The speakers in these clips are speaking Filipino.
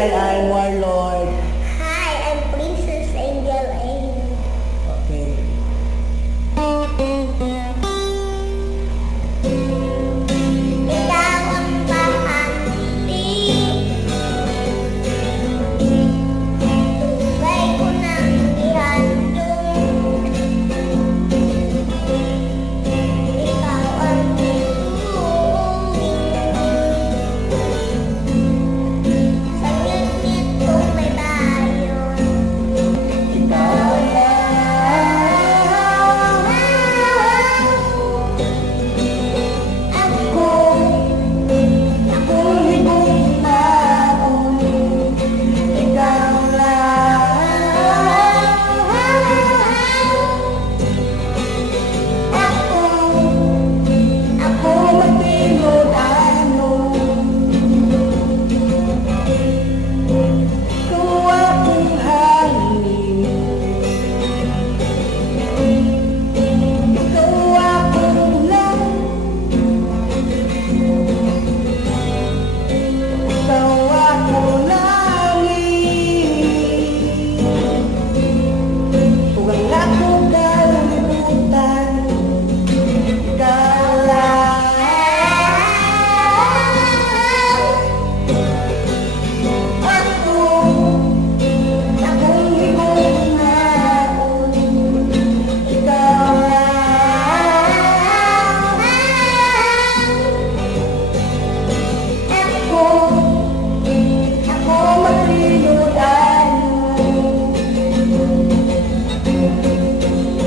Hi, I'm Warlord. Hi, I'm Princess Angel Amy. Okay. Ikaw ang bahagi. Tubay ko nang ihandong. Ikaw ang tituwing. Sa ngit-ngit kong may bayon. Ikaw akong higong naon. Ikaw ako matinod ano. Ikaw akong hangin. Ikaw akong ulan. Ikaw akong langit. Kung ang akong kalimutan, ikaw lang. Akong higong naon. Ikaw ako matinod ano.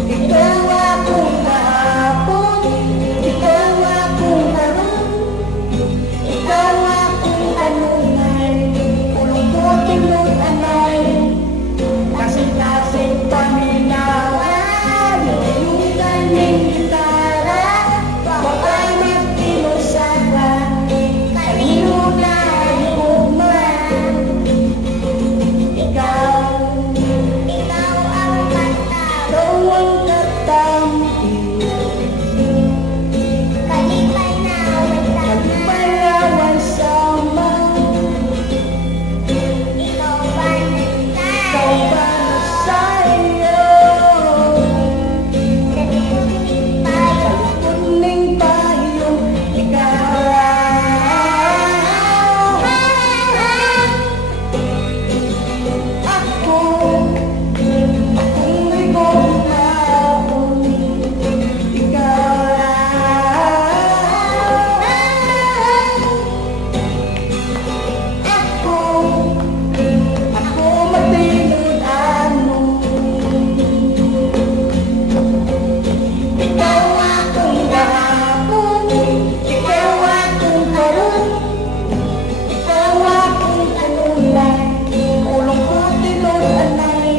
Ikaw akong kahapon, ikaw akong karon, ikaw akong kanunay, pulong ko tinod anay, kasing-kasing paminawan, yung kaning gitara, bakay magtinusakan, kanino na ikuman. Ikaw ang mata. ang katampi, Kalipay na nagpayawan sama. ikaw ba Ikaw ba sa'yo? Sa kuning payong ikaw akong ligong hapon. Ikaw ako matinod ano. Ikaw akong kahapon, ikaw akong karon, ikaw akong kanunay, pulong ko tinod anay,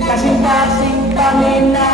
kasing-kasing kami na